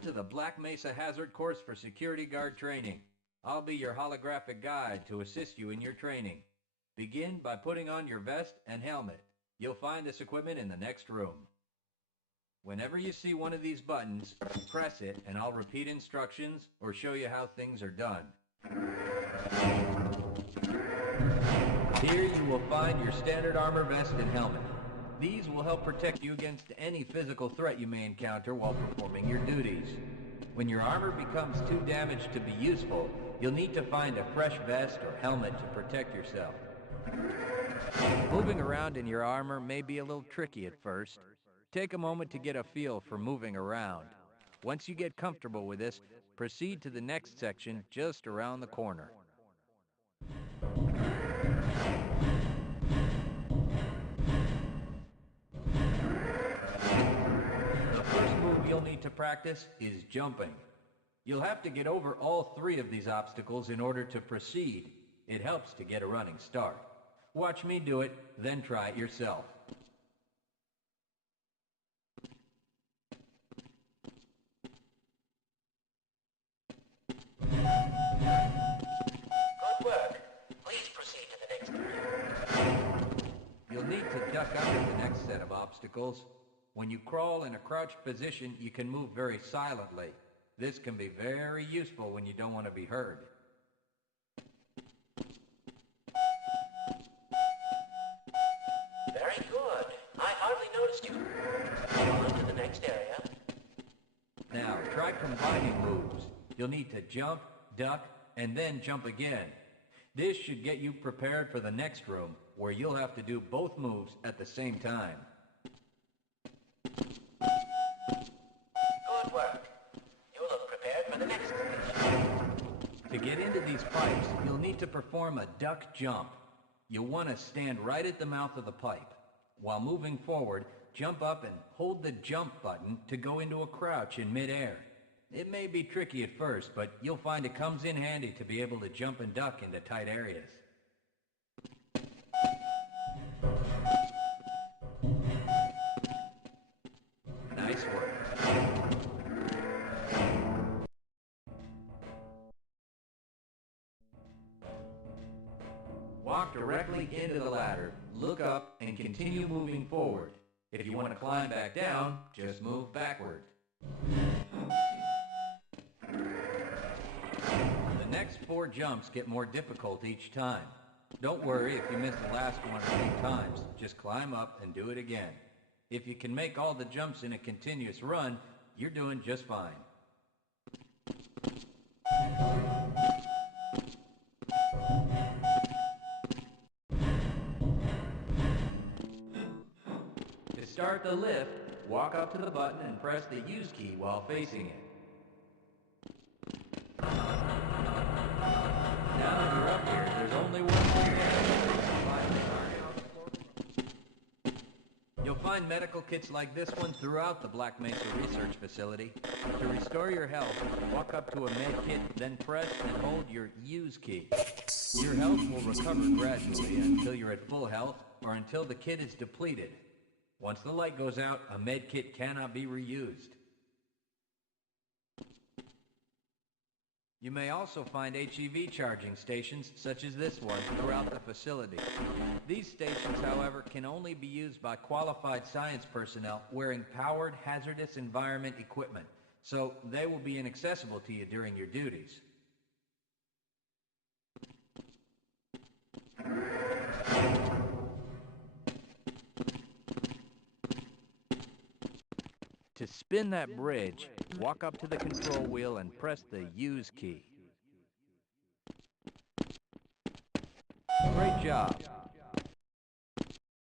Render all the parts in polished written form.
Welcome to the Black Mesa Hazard Course for Security Guard Training. I'll be your holographic guide to assist you in your training. Begin by putting on your vest and helmet. You'll find this equipment in the next room. Whenever you see one of these buttons, press it and I'll repeat instructions or show you how things are done. Here you will find your standard armor vest and helmet. These will help protect you against any physical threat you may encounter while performing your duties. When your armor becomes too damaged to be useful, you'll need to find a fresh vest or helmet to protect yourself. Moving around in your armor may be a little tricky at first. Take a moment to get a feel for moving around. Once you get comfortable with this, proceed to the next section just around the corner. You'll need to practice is jumping. You'll have to get over all three of these obstacles in order to proceed. It helps to get a running start. Watch me do it, then try it yourself. Good work. Please proceed to the next area. You'll need to duck under the next set of obstacles. When you crawl in a crouched position, you can move very silently. This can be very useful when you don't want to be heard. Very good. I hardly noticed you. On to the next area. Now, try combining moves. You'll need to jump, duck, and then jump again. This should get you prepared for the next room, where you'll have to do both moves at the same time. Good work. You look prepared for the next stage. To get into these pipes, you'll need to perform a duck jump. You'll want to stand right at the mouth of the pipe. While moving forward, jump up and hold the jump button to go into a crouch in midair. It may be tricky at first, but you'll find it comes in handy to be able to jump and duck into tight areas. Nice work. Walk directly into the ladder, look up, and continue moving forward. If you want to climb back down, just move backward. The next 4 jumps get more difficult each time. Don't worry if you miss the last one a few times. Just climb up and do it again. If you can make all the jumps in a continuous run, you're doing just fine. To start the lift, walk up to the button and press the use key while facing it. Now that you're up here, there's only one more thing. You'll find medical kits like this one throughout the Black Mesa Research Facility. To restore your health, walk up to a med kit, then press and hold your use key. Your health will recover gradually until you're at full health or until the kit is depleted. Once the light goes out, a med kit cannot be reused. You may also find HEV charging stations, such as this one, throughout the facility. These stations, however, can only be used by qualified science personnel wearing powered hazardous environment equipment, so they will be inaccessible to you during your duties. To spin that bridge, walk up to the control wheel and press the use key. Great job.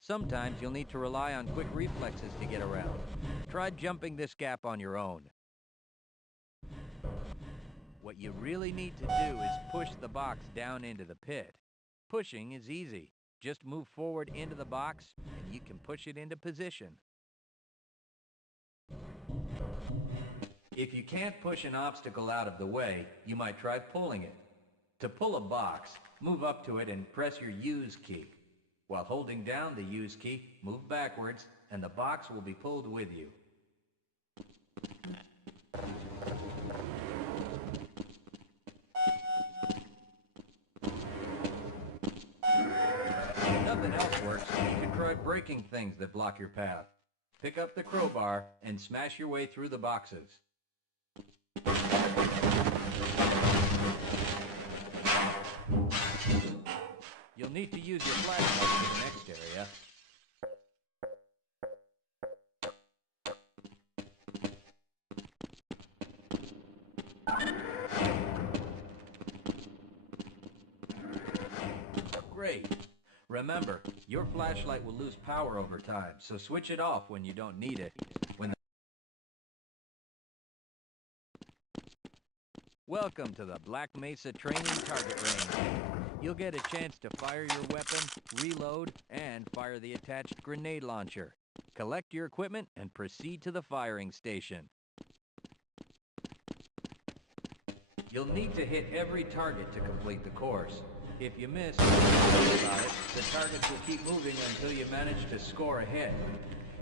Sometimes you'll need to rely on quick reflexes to get around. Try jumping this gap on your own. What you really need to do is push the box down into the pit. Pushing is easy. Just move forward into the box and you can push it into position. If you can't push an obstacle out of the way, you might try pulling it. To pull a box, move up to it and press your use key. While holding down the use key, move backwards and the box will be pulled with you. breaking things that block your path. Pick up the crowbar and smash your way through the boxes. You'll need to use your flashlight for the next area. Great. Remember, your flashlight will lose power over time, so switch it off when you don't need it. Welcome to the Black Mesa Training Target Range. You'll get a chance to fire your weapon, reload, and fire the attached grenade launcher. Collect your equipment and proceed to the firing station. You'll need to hit every target to complete the course. If you miss, don't worry about it. The targets will keep moving until you manage to score a hit.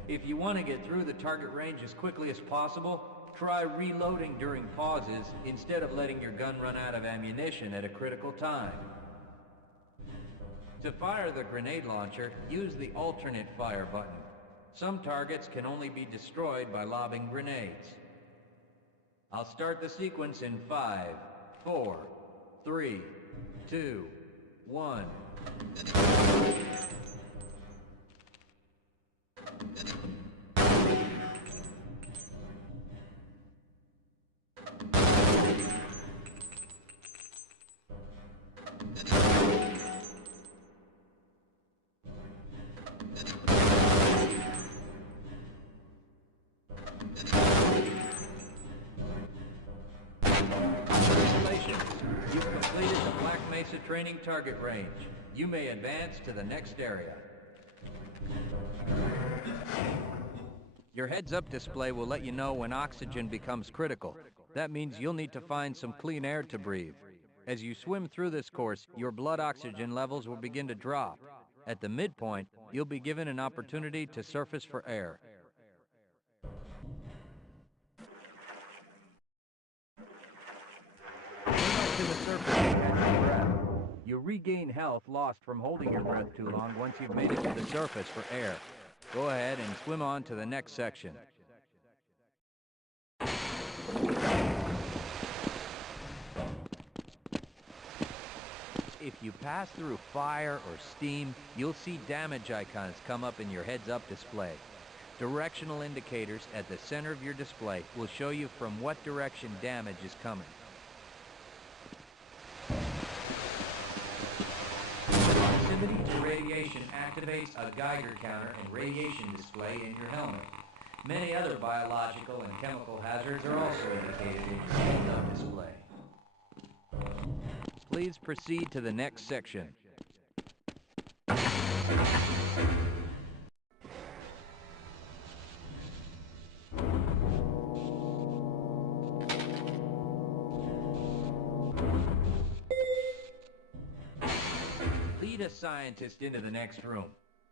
If you want to get through the target range as quickly as possible, try reloading during pauses instead of letting your gun run out of ammunition at a critical time. To fire the grenade launcher, use the alternate fire button. Some targets can only be destroyed by lobbing grenades. I'll start the sequence in 5, 4, 3, 2, 1. You've completed the Black Mesa Training Target Range. You may advance to the next area. Your heads-up display will let you know when oxygen becomes critical. That means you'll need to find some clean air to breathe. As you swim through this course, your blood oxygen levels will begin to drop. At the midpoint, you'll be given an opportunity to surface for air. To the surface and catch your breath. You regain health lost from holding your breath too long once you've made it to the surface for air. Go ahead and swim on to the next section. If you pass through fire or steam, you'll see damage icons come up in your heads-up display. Directional indicators at the center of your display will show you from what direction damage is coming. Proximity to radiation activates a Geiger counter and radiation display in your helmet. Many other biological and chemical hazards are also indicated in your heads-up display. Please proceed to the next section. Lead a scientist into the next room.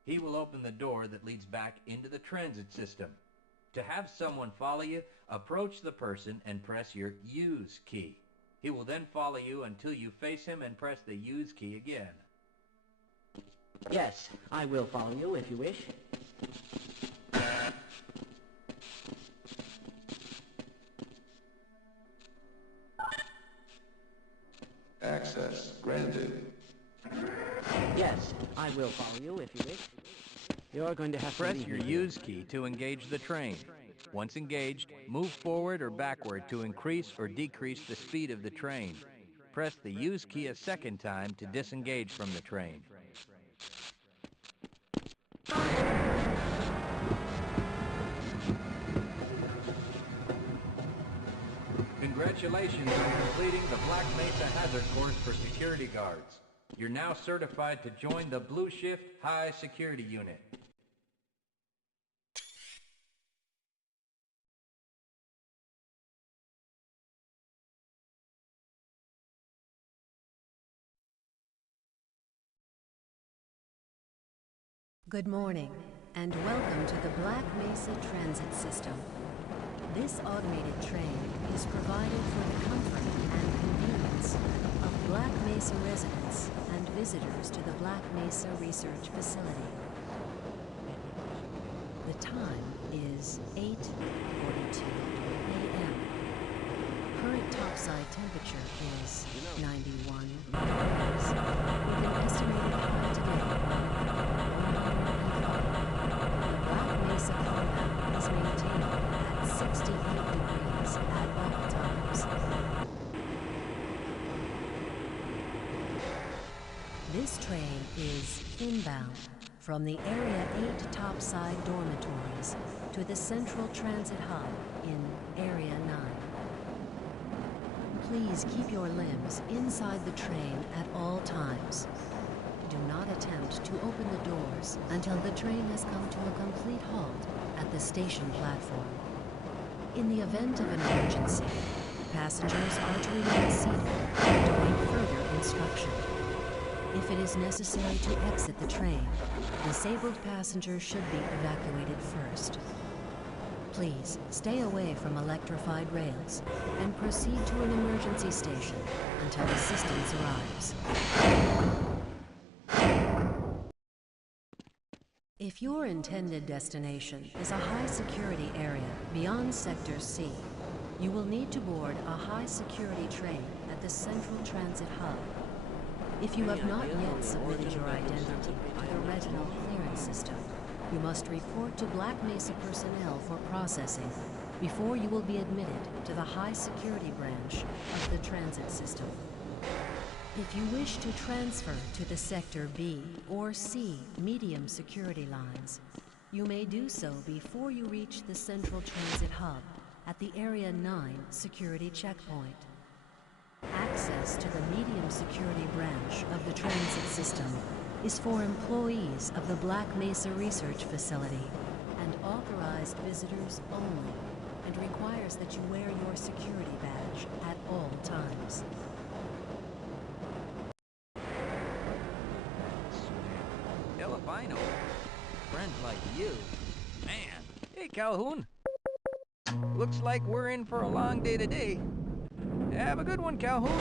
He will open the door that leads back into the transit system. To have someone follow you, approach the person and press your Use key. He will then follow you until you face him and press the Use key again. Yes, I will follow you if you wish. Access granted. Yes, I will follow you if you wish. You're going to have to Press leave your me. Use key to engage the train. Once engaged, move forward or backward to increase or decrease the speed of the train. Press the Use key a second time to disengage from the train. Congratulations on completing the Black Mesa Hazard Course for security guards. You're now certified to join the Blue Shift High Security Unit. Good morning, and welcome to the Black Mesa Transit System. This automated train is provided for the comfort and convenience of Black Mesa residents and visitors to the Black Mesa Research Facility. The time is 8:42 a.m. Current topside temperature is 91 degrees, with an estimated high today of 105. The Black Mesa compound is maintained at 68 degrees at all times. This train is inbound from the Area 8 topside dormitories to the Central Transit Hub in Area 9. Please keep your limbs inside the train at all times. Do not attempt to open the doors until the train has come to a complete halt at the station platform. In the event of an emergency, passengers are to remain seated and await further instruction. If it is necessary to exit the train, disabled passengers should be evacuated first. Please stay away from electrified rails and proceed to an emergency station until assistance arrives. If your intended destination is a high-security area beyond Sector C, you will need to board a high-security train at the Central Transit Hub. If you have not yet submitted your identity to the retinal clearance system, you must report to Black Mesa personnel for processing before you will be admitted to the high security branch of the transit system. If you wish to transfer to the Sector B or C medium security lines, you may do so before you reach the Central Transit Hub at the Area 9 security checkpoint. Access to the medium security branch of the transit system is for employees of the Black Mesa Research Facility and authorized visitors only, and requires that you wear your security badge at all times. Hell if I know. Friends like you. Man. Hey, Calhoun. Looks like we're in for a long day today. Have a good one, Calhoun.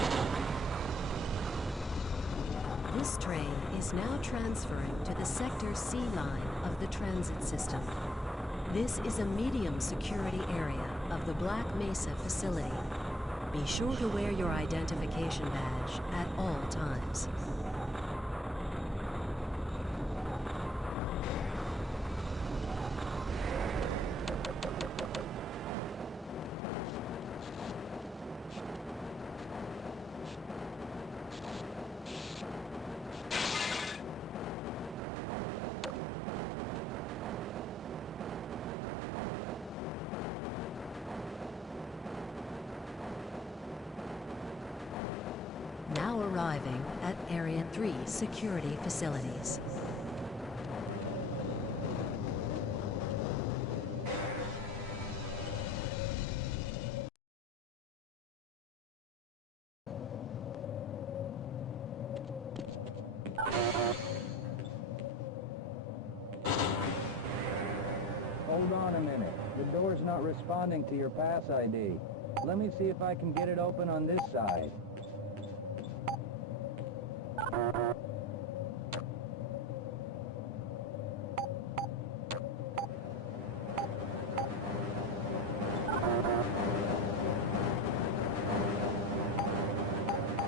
This train is now transferring to the Sector C line of the transit system. This is a medium security area of the Black Mesa facility. Be sure to wear your identification badge at all times. Now arriving at Area 3 security facilities. Hold on a minute. The door's not responding to your pass ID. Let me see if I can get it open on this side.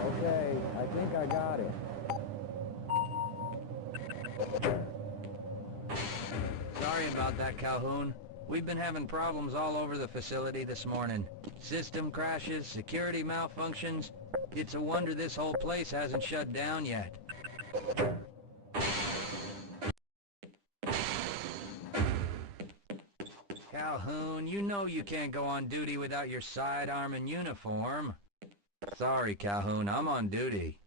Okay, I think I got it. Sorry about that, Calhoun. We've been having problems all over the facility this morning. System crashes, security malfunctions. It's a wonder this whole place hasn't shut down yet. Calhoun, you know you can't go on duty without your sidearm and uniform. Sorry, Calhoun, I'm on duty.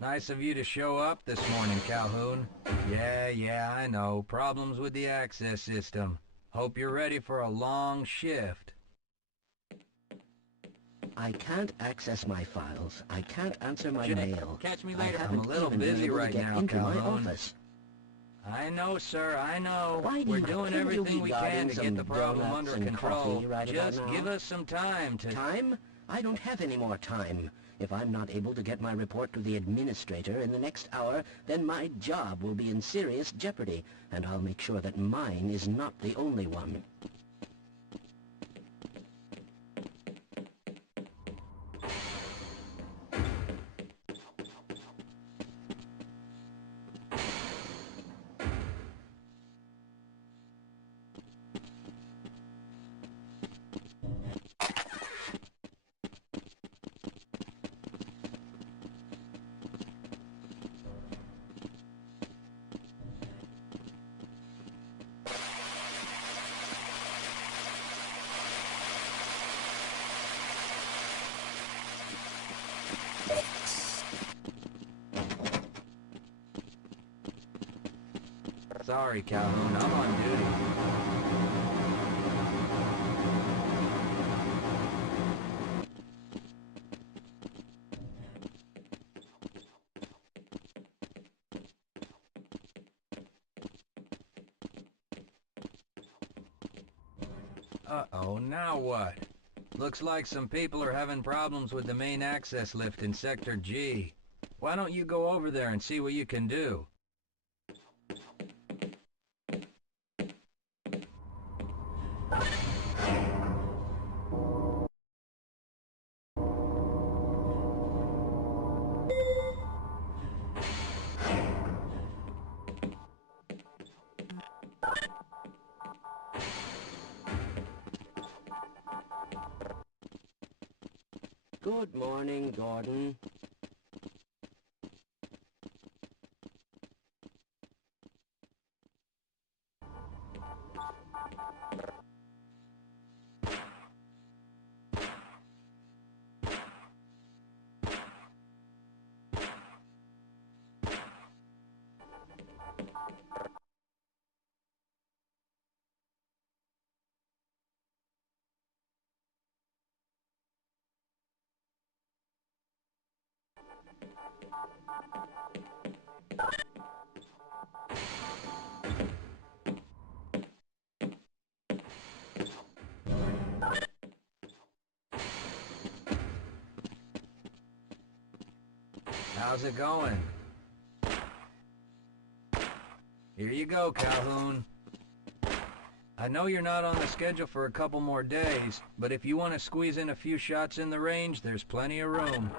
Nice of you to show up this morning, Calhoun. Yeah, I know. Problems with the access system. Hope you're ready for a long shift. I can't access my files. I can't answer my Jake, mail. catch me I later. haven't I'm a little even been busy able to right get now, into my Calhoun. office. I know, sir, I know. Why do We're you doing think you'll everything be we can guarding to some get the problem donuts under and control. coffee right about Just now? give us some time to... Time? I don't have any more time. If I'm not able to get my report to the administrator in the next hour, then my job will be in serious jeopardy, and I'll make sure that mine is not the only one. Sorry, Calhoun, I'm on duty. Uh-oh, now what? Looks like some people are having problems with the main access lift in Sector G. Why don't you go over there and see what you can do? Good morning, Gordon. How's it going? Here you go, Calhoun. I know you're not on the schedule for a couple more days, but if you want to squeeze in a few shots in the range, there's plenty of room.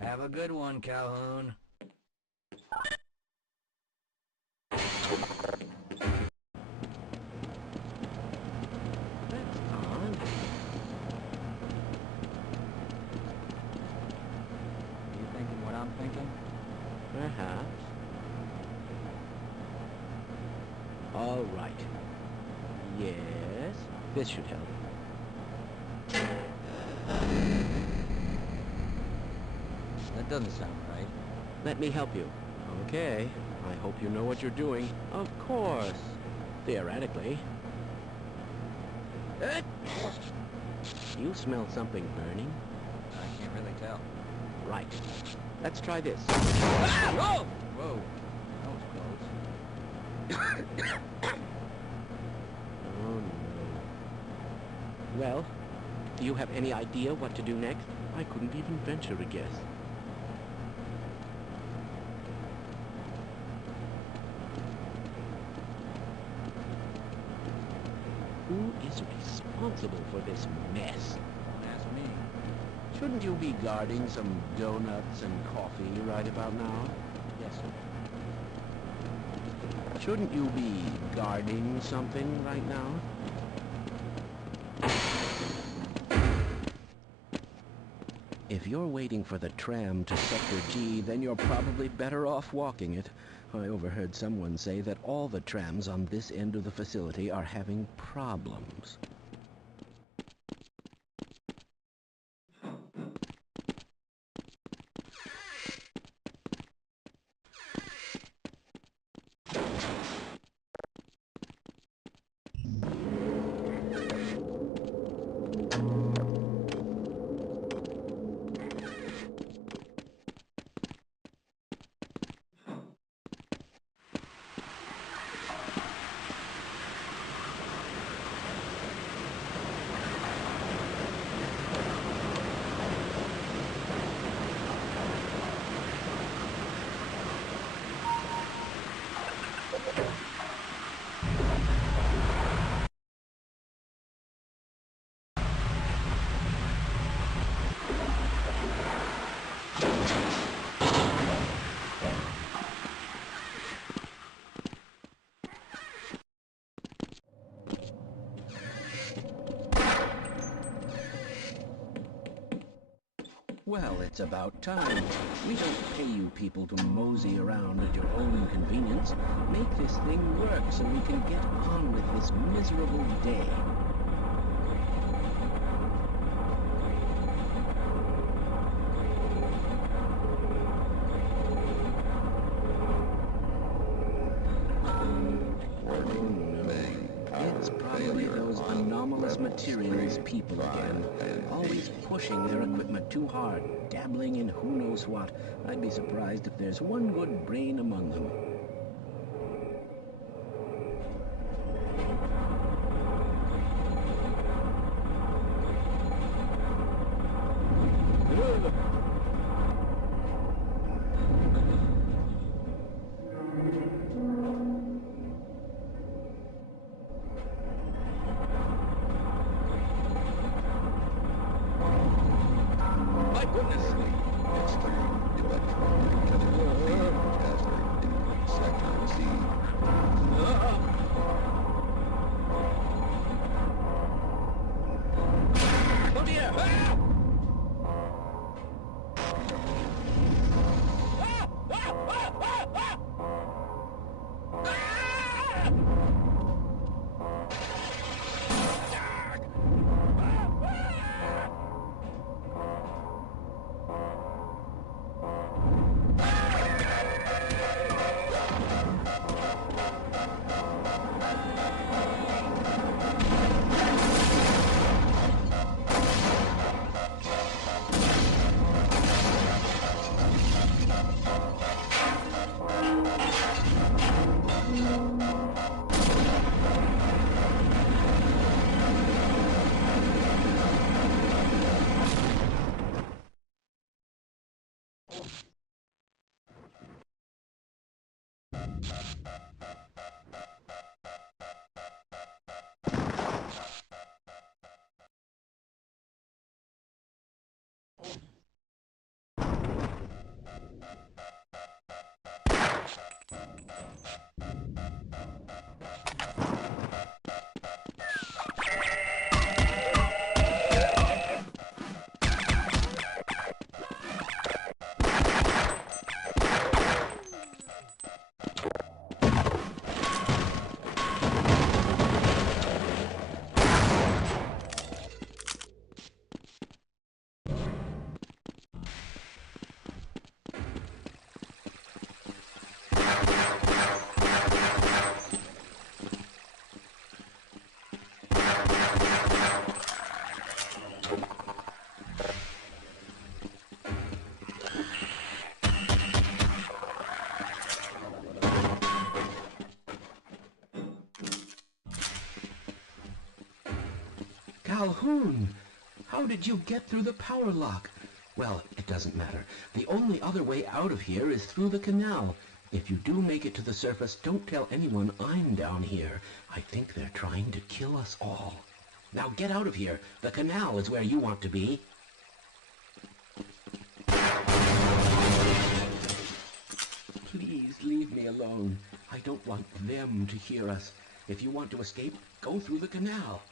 Have a good one, Calhoun. That's odd. You thinking what I'm thinking? Perhaps. All right. Yes, this should help. that doesn't sound right. Let me help you. Okay. I hope you know what you're doing. Of course. Theoretically. You smell something burning? I can't really tell. Right. Let's try this. Ah! Whoa! Whoa. That was close. Oh, no. Well, do you have any idea what to do next? I couldn't even venture a guess. Who is responsible for this mess? Don't ask me. Shouldn't you be guarding some donuts and coffee right about now? Yes, sir. Shouldn't you be guarding something right now? If you're waiting for the tram to Sector G, then you're probably better off walking it. I overheard someone say that all the trams on this end of the facility are having problems. Well, it's about time. We don't pay you people to mosey around at your own convenience. Make this thing work so we can get on with this miserable day. It's probably those anomalous materials people again. Always pushing their equipment too hard, dabbling in who knows what. I'd be surprised if there's one good brain among them. My goodness! It's the electronic chemical gathering Calhoun! How did you get through the power lock? Well, it doesn't matter. The only other way out of here is through the canal. If you do make it to the surface, don't tell anyone I'm down here. I think they're trying to kill us all. Now get out of here. The canal is where you want to be. Please leave me alone. I don't want them to hear us. If you want to escape, go through the canal.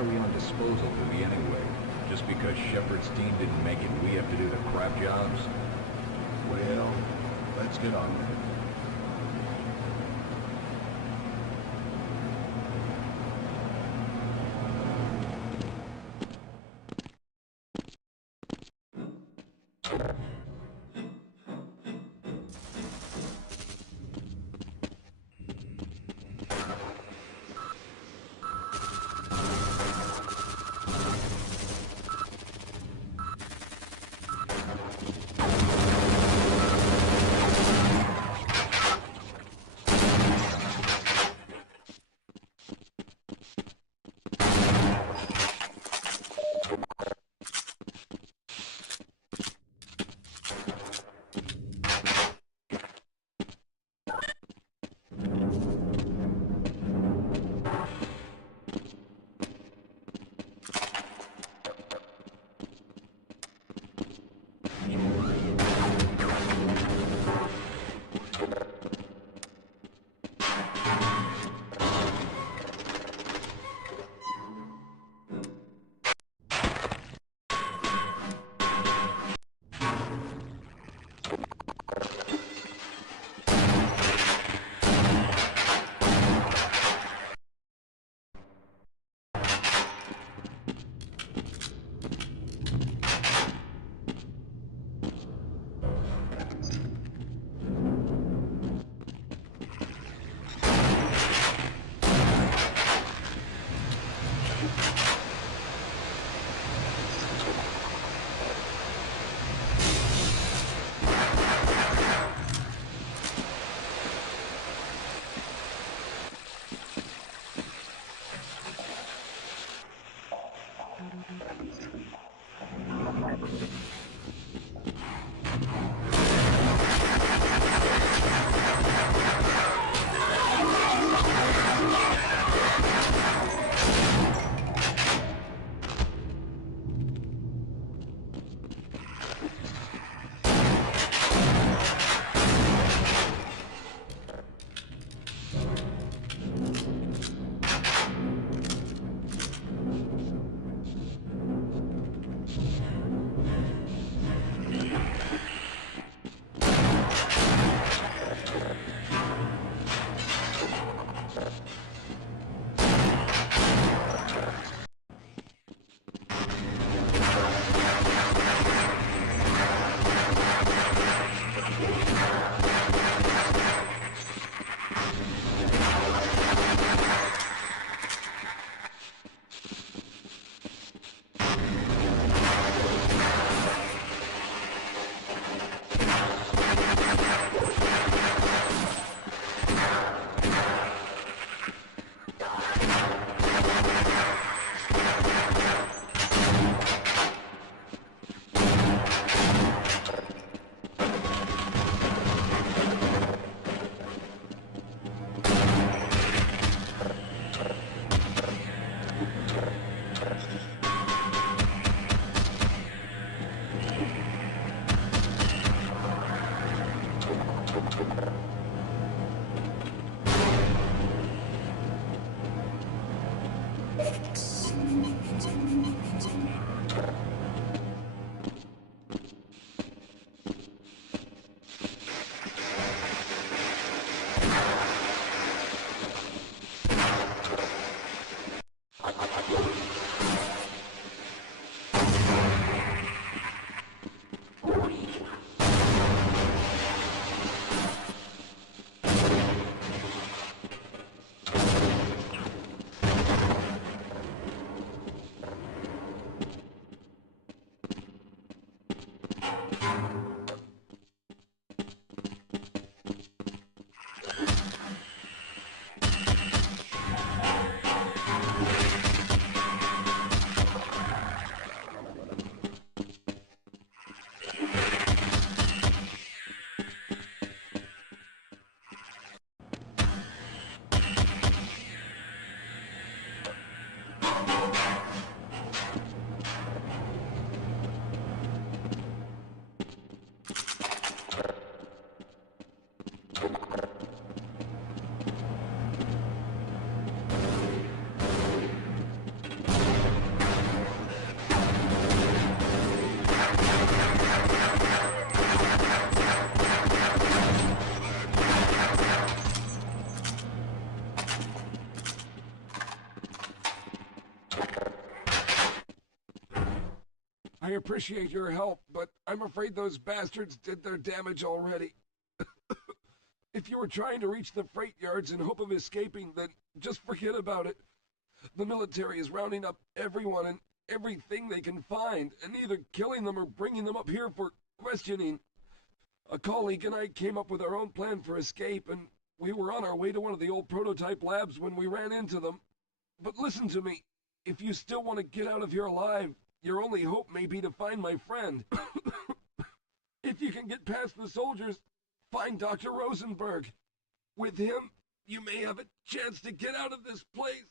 are we on disposal duty anyway? Just because Shepard's team didn't make it, we have to do the crap jobs? Well, let's get on with it. I appreciate your help, but I'm afraid those bastards did their damage already. If you were trying to reach the freight yards in hope of escaping, then just forget about it. The military is rounding up everyone and everything they can find, and either killing them or bringing them up here for questioning. A colleague and I came up with our own plan for escape, and we were on our way to one of the old prototype labs when we ran into them. But listen to me. If you still want to get out of here alive, your only hope may be to find my friend. If you can get past the soldiers, find Dr. Rosenberg. With him, you may have a chance to get out of this place.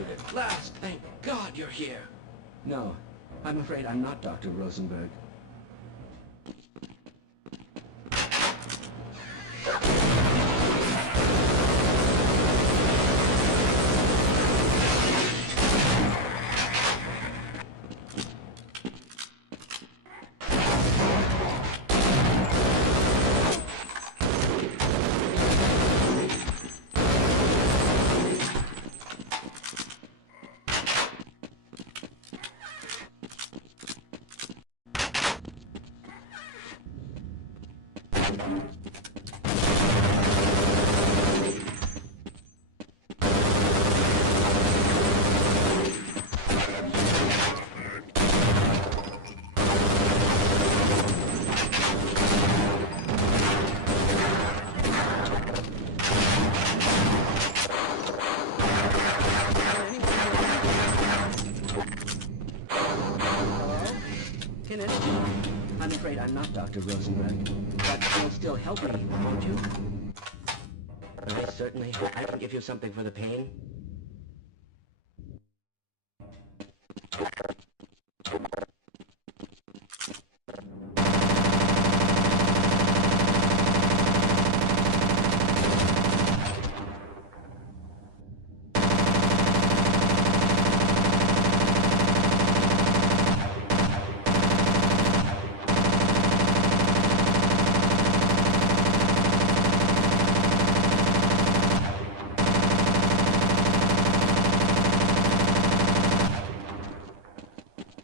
At last, thank God you're here. No, I'm afraid I'm not Dr. Rosenberg. I'm afraid I'm not Dr. Rosenberg, but you'll still help me, won't you? I certainly hope I can give you something for the pain.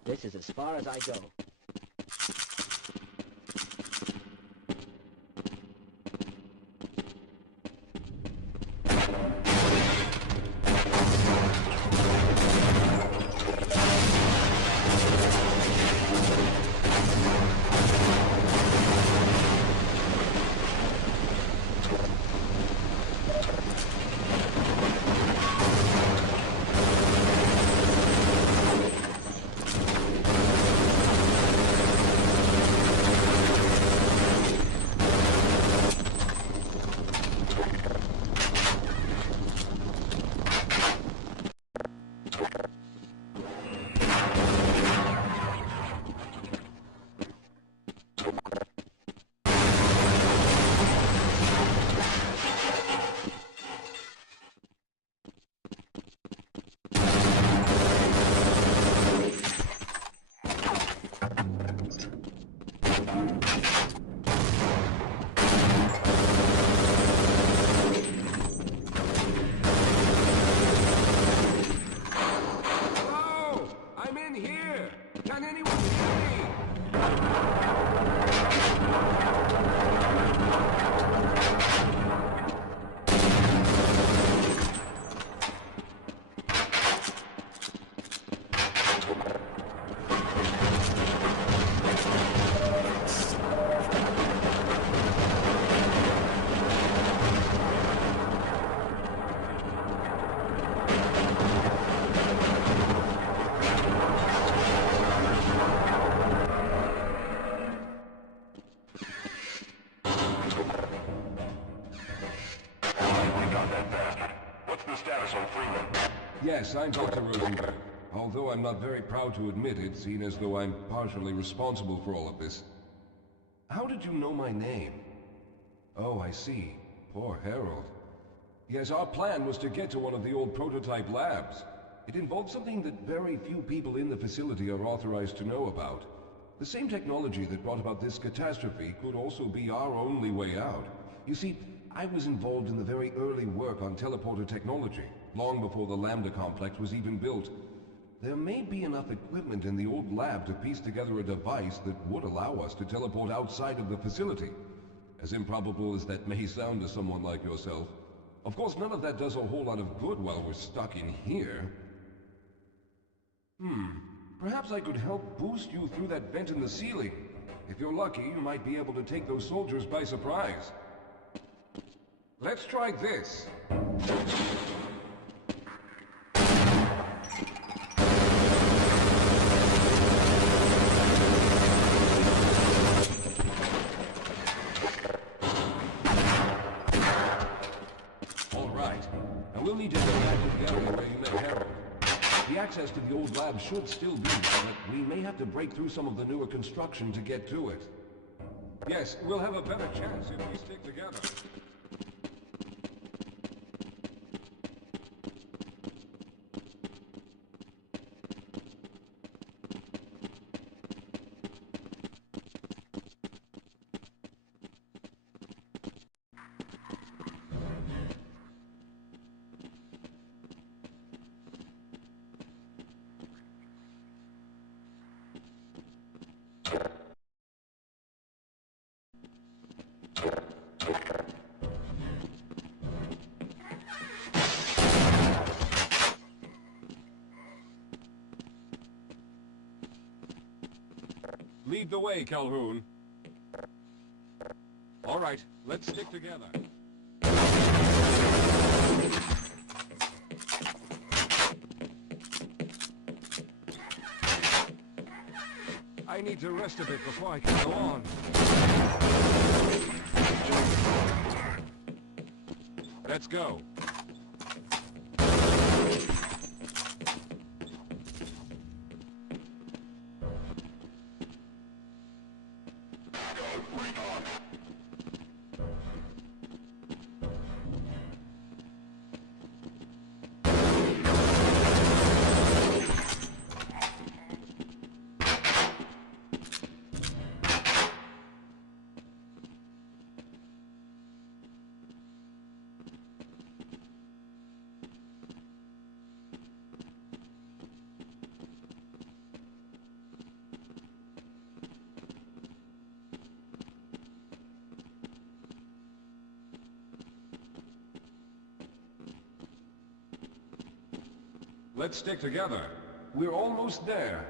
This is as far as I go. Yes, I'm Dr. Rosenberg. Although I'm not very proud to admit it, seeing as though I'm partially responsible for all of this. How did you know my name? Oh, I see. Poor Harold. Yes, our plan was to get to one of the old prototype labs. It involved something that very few people in the facility are authorized to know about. The same technology that brought about this catastrophe could also be our only way out. You see, I was involved in the very early work on teleporter technology, long before the Lambda complex was even built. There may be enough equipment in the old lab to piece together a device that would allow us to teleport outside of the facility. As improbable as that may sound to someone like yourself. Of course, none of that does a whole lot of good while we're stuck in here. Perhaps I could help boost you through that vent in the ceiling. If you're lucky, you might be able to take those soldiers by surprise. Let's try this. All right. Now we'll need to go back to the area where you met Harold. The access to the old lab should still be there, but we may have to break through some of the newer construction to get to it. Yes, we'll have a better chance if we stick together. Lead the way, Calhoun. All right, let's stick together. I need to rest a bit before I can go on. Let's go. Let's stick together. We're almost there.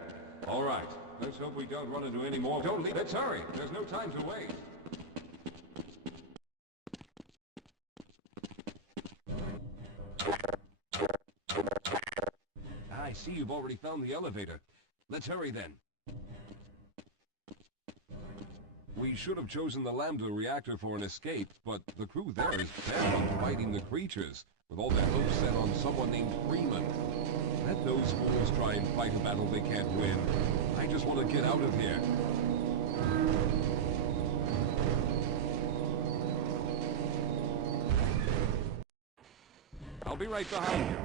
All right. Let's hope we don't run into any more. Don't leave. Let's hurry. There's no time to wait. I see you've already found the elevator. Let's hurry then. We should have chosen the Lambda reactor for an escape, but the crew there is bent on fighting the creatures, with all their hopes set on someone named Freeman. Let those fools try and fight a battle they can't win. I just want to get out of here. I'll be right behind you.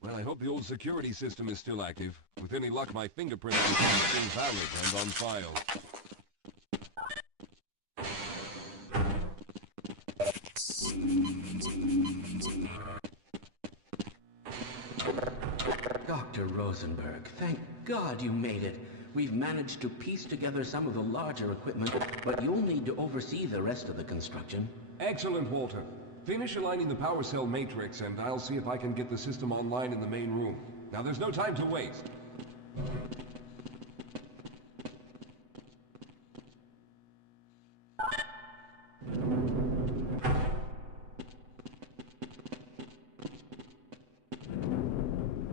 Well, I hope the old security system is still active. With any luck, my fingerprint is still valid and on file. Dr. Rosenberg, thank God you made it. We've managed to piece together some of the larger equipment, but you'll need to oversee the rest of the construction. Excellent, Walter. Finish aligning the power cell matrix, and I'll see if I can get the system online in the main room. Now, there's no time to waste.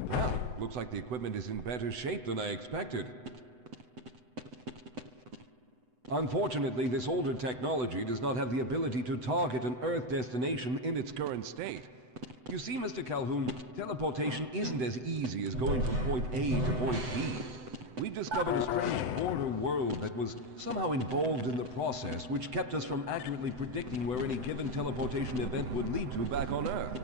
Well, looks like the equipment is in better shape than I expected. Unfortunately, this older technology does not have the ability to target an Earth destination in its current state. You see, Mr. Calhoun, teleportation isn't as easy as going from point A to point B. We've discovered a strange border world that was somehow involved in the process, which kept us from accurately predicting where any given teleportation event would lead to back on Earth.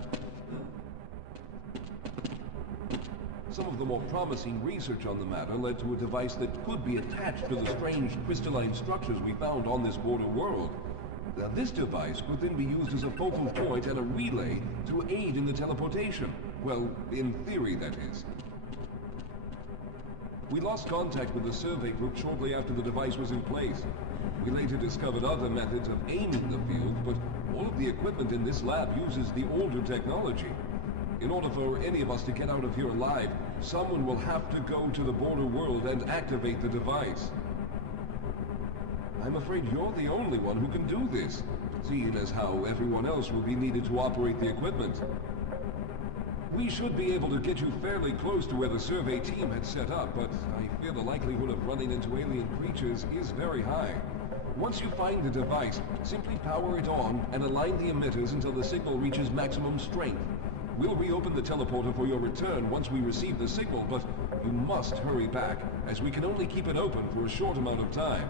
Some of the more promising research on the matter led to a device that could be attached to the strange crystalline structures we found on this border world. Now, this device could then be used as a focal point and a relay to aid in the teleportation. Well, in theory, that is. We lost contact with the survey group shortly after the device was in place. We later discovered other methods of aiming the field, but all of the equipment in this lab uses the older technology. In order for any of us to get out of here alive, someone will have to go to the border world and activate the device. I'm afraid you're the only one who can do this, seeing as how everyone else will be needed to operate the equipment. We should be able to get you fairly close to where the survey team had set up, but I fear the likelihood of running into alien creatures is very high. Once you find the device, simply power it on and align the emitters until the signal reaches maximum strength. We'll reopen the teleporter for your return once we receive the signal, but you must hurry back, as we can only keep it open for a short amount of time.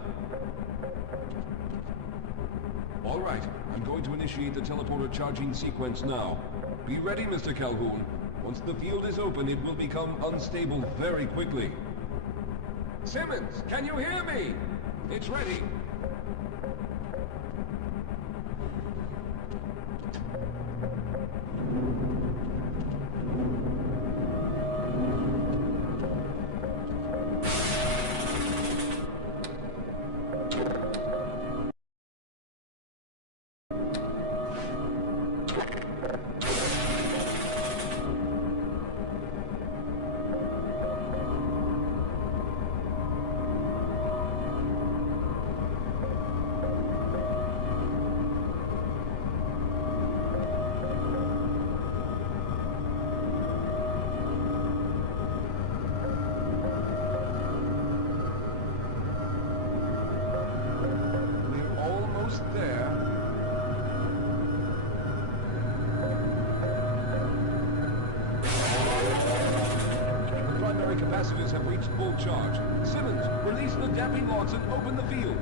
All right, I'm going to initiate the teleporter charging sequence now. Be ready, Mr. Calhoun. Once the field is open, it will become unstable very quickly. Simmons, can you hear me? It's ready. Capacitors have reached full charge. Simmons, release the damping logs and open the field.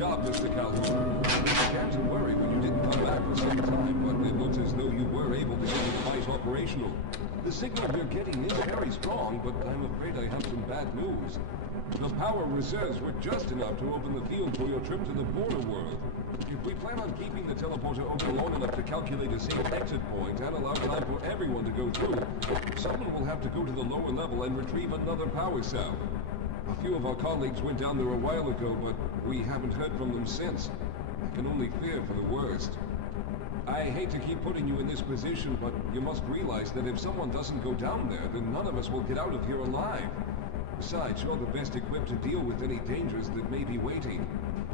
job, Mr. Calhoun. We began to worry when you didn't come back for some time, but it looks as though you were able to get the device operational. The signal we're getting is very strong, but I'm afraid I have some bad news. The power reserves were just enough to open the field for your trip to the border world. If we plan on keeping the teleporter open long enough to calculate a safe exit point and allow time for everyone to go through, someone will have to go to the lower level and retrieve another power cell. A few of our colleagues went down there a while ago, but we haven't heard from them since. I can only fear for the worst. I hate to keep putting you in this position, but you must realize that if someone doesn't go down there, then none of us will get out of here alive. Besides, you're the best equipped to deal with any dangers that may be waiting.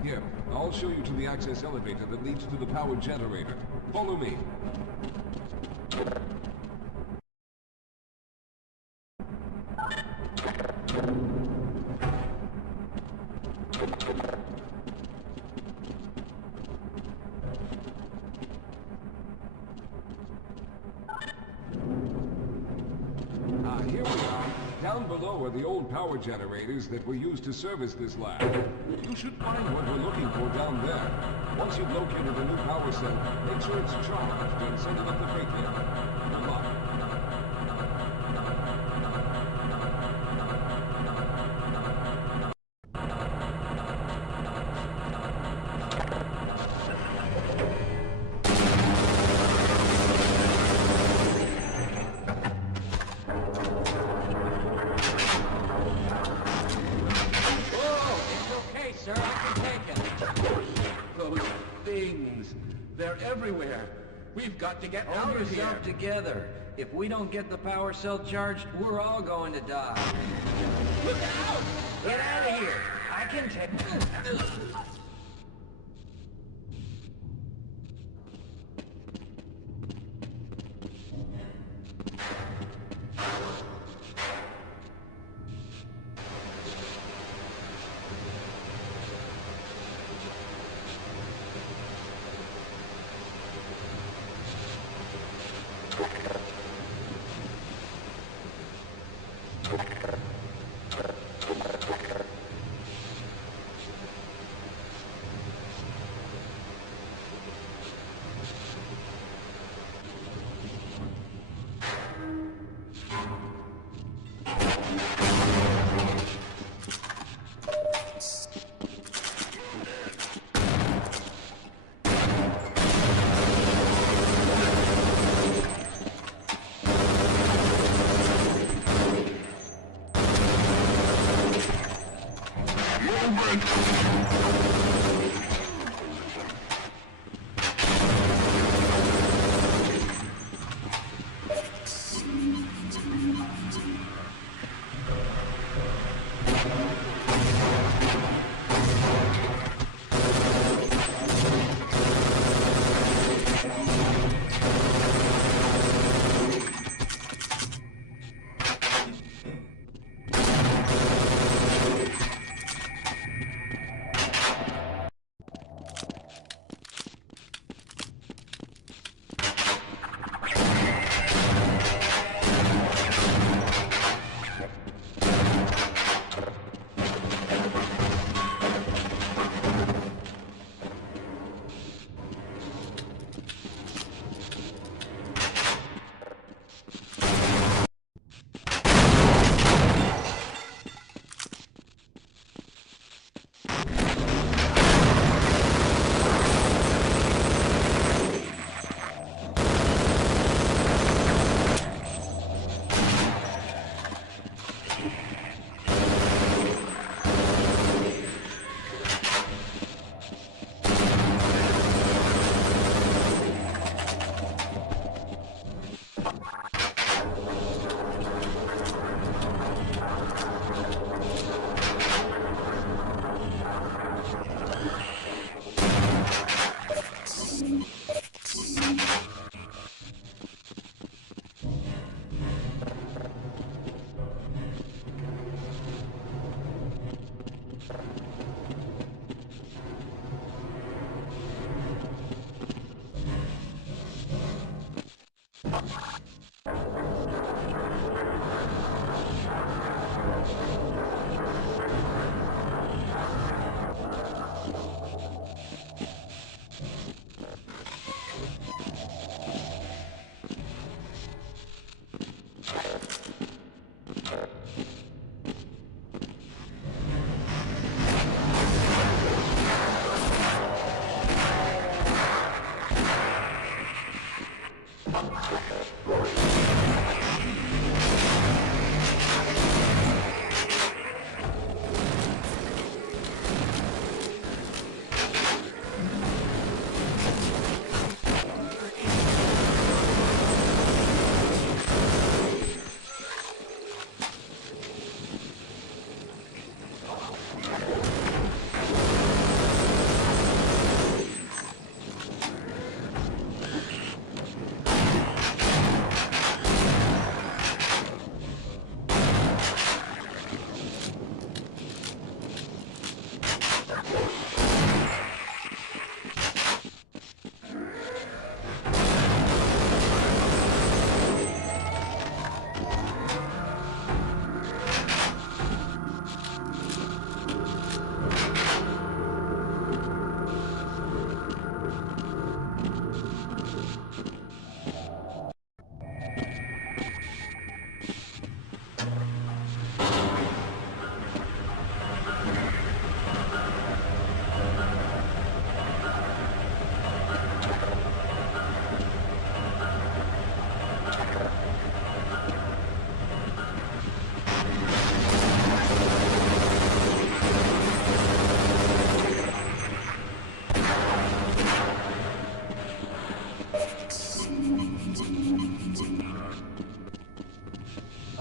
Here, I'll show you to the access elevator that leads to the power generator. Follow me. Here we are. Down below are the old power generators that were used to service this lab. You should find what we're looking for down there. Once you've located a new power cell, make sure it's charged and send it up the freight there. Good luck. They're everywhere. We've got to get Hold out of here. yourself together. If we don't get the power cell charged, we're all going to die. Look out! Get out of here! I can take...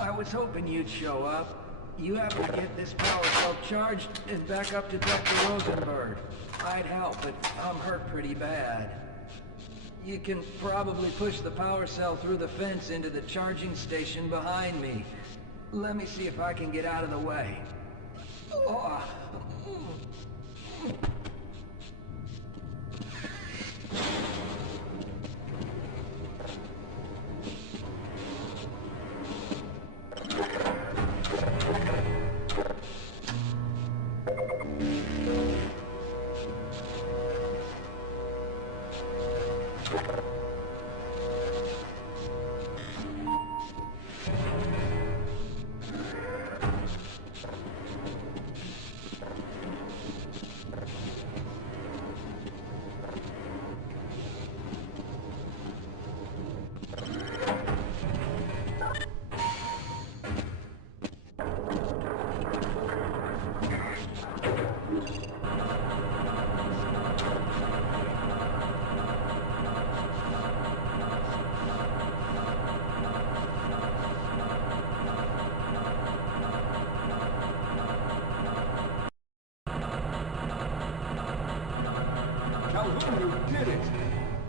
I was hoping you'd show up. You have to get this power cell charged and back up to Dr. Rosenberg. I'd help, but I'm hurt pretty bad. You can probably push the power cell through the fence into the charging station behind me. Let me see if I can get out of the way. Oh. Calhoun, you did it!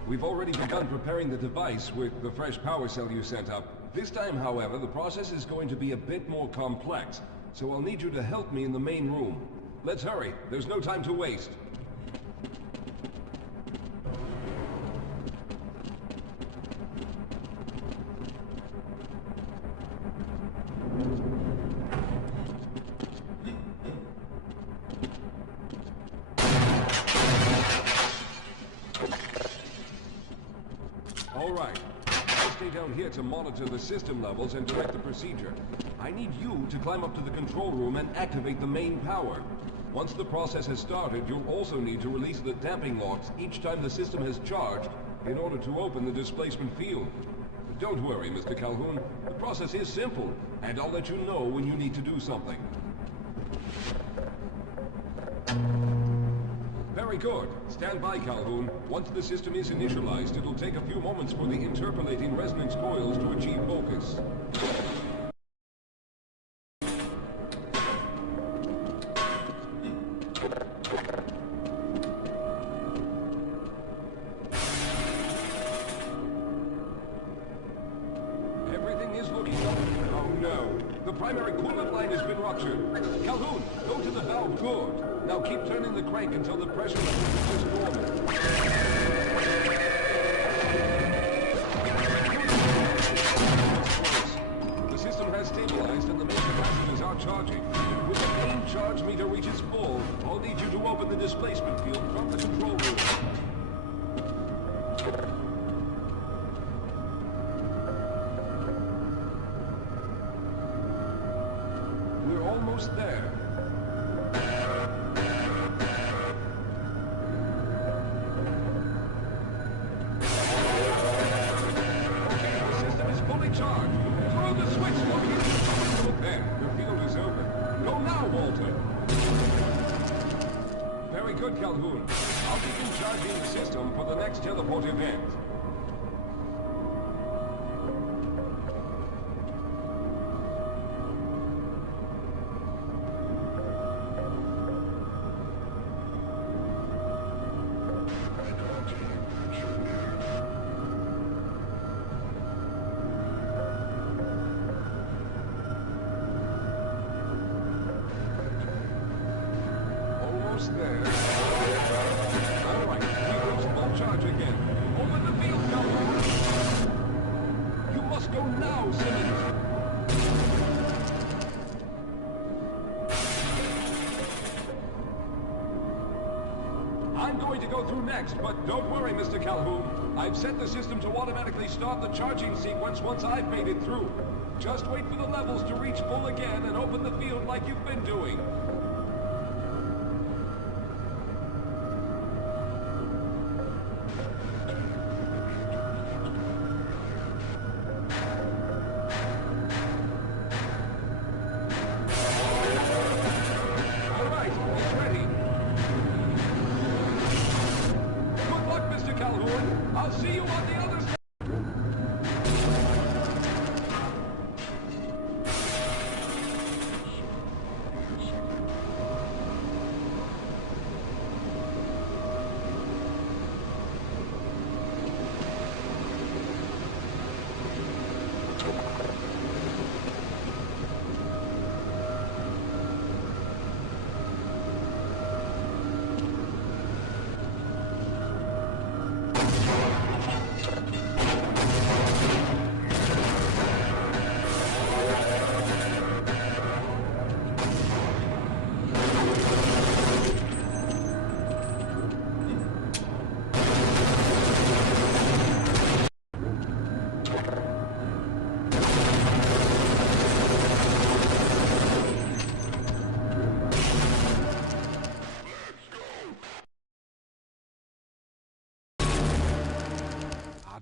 We've already begun preparing the device with the fresh power cell you sent up. This time, however, the process is going to be a bit more complex, so I'll need you to help me in the main room. Let's hurry. There's no time to waste. All right. I'll stay down here to monitor the system levels and direct the procedure. I need you to climb up to the control room and activate the main power. Once the process has started, you'll also need to release the damping locks each time the system has charged in order to open the displacement field. But don't worry, Mr. Calhoun. The process is simple, and I'll let you know when you need to do something. Very good. Stand by, Calhoun. Once the system is initialized, it'll take a few moments for the interpolating resonance coils to achieve focus. Everything is looking up. Oh no. The primary coolant line has been ruptured. Calhoun, go to the valve. Good. Now keep turning the crank until the pressure level is just normal. The system has stabilized and the main capacitors are charging. When the main charge meter reaches full, I'll need you to open the displacement field from the control room. We're almost there. Very good, Calhoun. I'll begin charging the system for the next teleport event. There. All right, we reached full charge again. Open the field, Calhoun. You must go now, Simmons. I'm going to go through next, but don't worry, Mr. Calhoun. I've set the system to automatically start the charging sequence once I've made it through. Just wait for the levels to reach full again and open the field like you've been doing. I'll see you on the other side.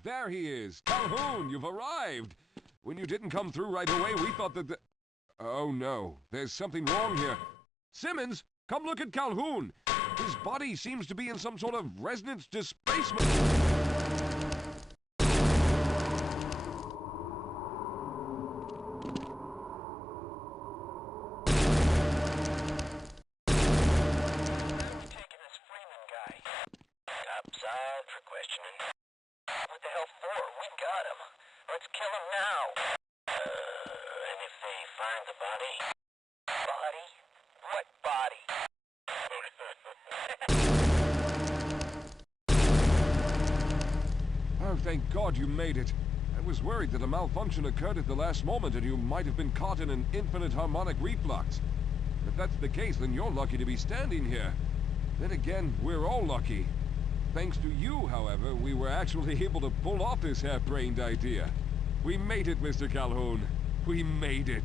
there he is. Calhoun, you've arrived. When you didn't come through right away, we thought that Oh no, there's something wrong here. Simmons, come look at Calhoun. His body seems to be in some sort of resonance displacement. Taking this Freeman guy. Topside for questioning. What the hell for? We got him. Let's kill him now. And if they find the body? Body? What body? Oh, thank God you made it. I was worried that a malfunction occurred at the last moment and you might have been caught in an infinite harmonic reflux. If that's the case, then you're lucky to be standing here. Then again, we're all lucky. Thanks to you, however, we were actually able to pull off this harebrained idea. We made it, Mr. Calhoun. We made it.